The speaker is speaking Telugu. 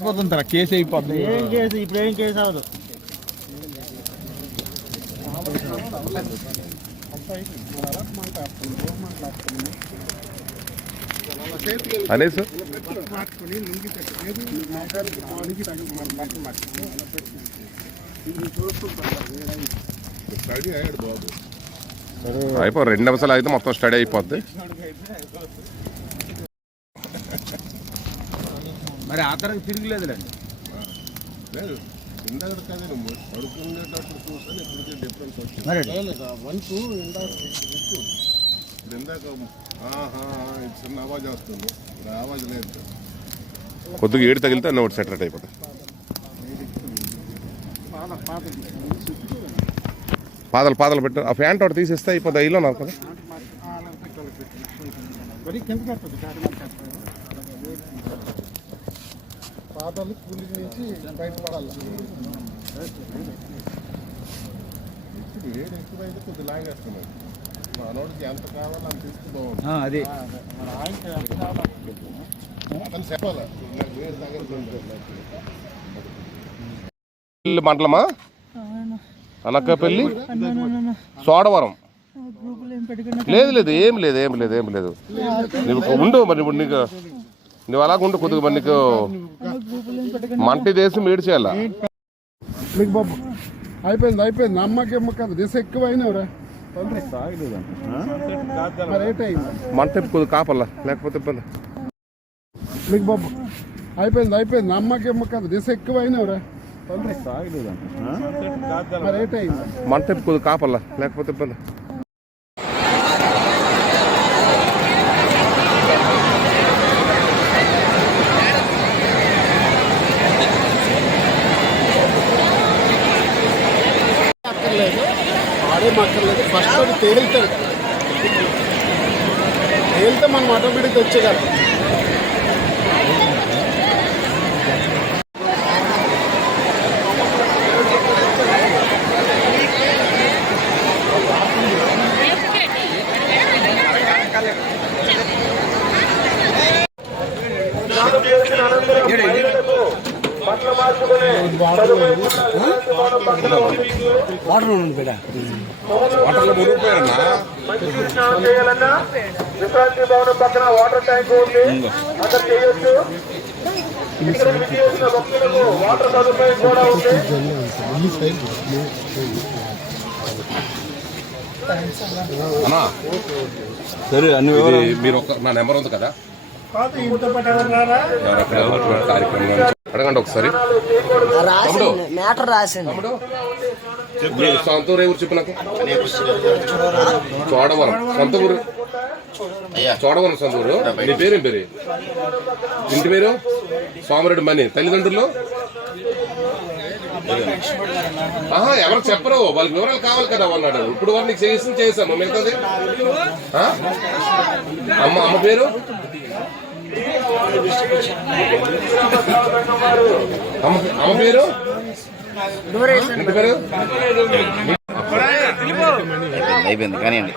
పోతుంది కేసు అయిపోద్ది. ఏం కేసు? ఇప్పుడు ఏం కేసు అవదు అనేసి అయిపో రెండు నిమిషాలు అయితే మొత్తం స్టడీ అయిపోద్ది మరి ఆ తరకు తిరిగిలేదులేండి లేదు ఇందాక కదా నువ్వు పడుకునేటప్పుడు చూస్తే ఇప్పటికే డిఫరెన్స్ వచ్చింది మరి ఇప్పుడు ఇందాక ఆహా ఇది చిన్న ఆవాజ్ వస్తుంది ఇప్పుడు ఆవాజ్ లేదు కొద్దిగా ఏడు తగిలితే అన్న ఒకటి సెటరేట్ అయిపోతుంది పాదలు పాదలు పెట్టు ఆ ఫ్యాంట్ ఒకటి తీసేస్తే అయిపోతుంది అయిలో నాకు కదా. పాదాలు కూలి నుంచి బయటపడాలి ఇప్పుడు ఏడు ఎక్కువైతే కొద్దిగా లాగేస్తున్నాడు మనోడికి ఎంత కావాలో అంత ఇస్తే బాగుంది అది. అతను చెప్పాలి? నాకు వేరు తగలకుండా మంటలమా? అనకాపల్లి సోడవరం లేదు లేదు ఏం లేదు ఏం లేదు ఏం లేదు నువ్వు ఉండు మరి ఇప్పుడు నీకు నువ్వు అలాగ ఉండు కొద్దిగా మరి నీకు మంటి చేసి పెట్టుకున్నా దేశం మీకు బాబు అయిపోయింది అయిపోయింది అమ్మకి అమ్మకి కదా దిశ ఎక్కువ మంట కొద్దిగా కాపల్లా లేకపోతే ఇబ్బంది మీకు బాబు అయిపోయింది అయిపోయింది అమ్మకి అమ్మకి దిశ ఎక్కువ మంట తిప్పి కొద్దిగా కాపల్లా లేకపోతే ఇబ్బంది. అక్కర్లేదు ఫస్ట్ అది తేలుతాడు. తేలితే మనం ఆటోమేటిక్ వచ్చేయగలం చేయాలన్నా విశ్రాంతి భవనం పక్కన వాటర్ ట్యాంక్ ఉంది. అక్కడ చేయొచ్చు. ఇక్కడ విచ్చేసిన భక్తులకు వాటర్ సదుపాయం కూడా ఉంది. అన్నా సరే అన్ని ఇది మీరు ఒక నా నెంబర్ ఉంది కదా? అడగండి ఒకసారి. మ్యాటర్ రాసింది. సొంత ఊరు ఎవరు చెప్పు నాకు. చోడవరం. సొంత ఊరు? చోడవరం సొంత ఊరు. మీ పేరేం పేరు? ఇంటి పేరు? సోమరెడ్డి మణి. తల్లిదండ్రులు? ఆహా ఎవరు చెప్పరు. వాళ్ళకి వివరాలు కావాలి కదా అన్నాడు. ఇప్పుడు వాళ్ళు నీకు చేసి చేసాము మిగతాది? అమ్మ అమ్మ పేరు? అమ్మ పేరు అయిపోయింది కానివ్వండి.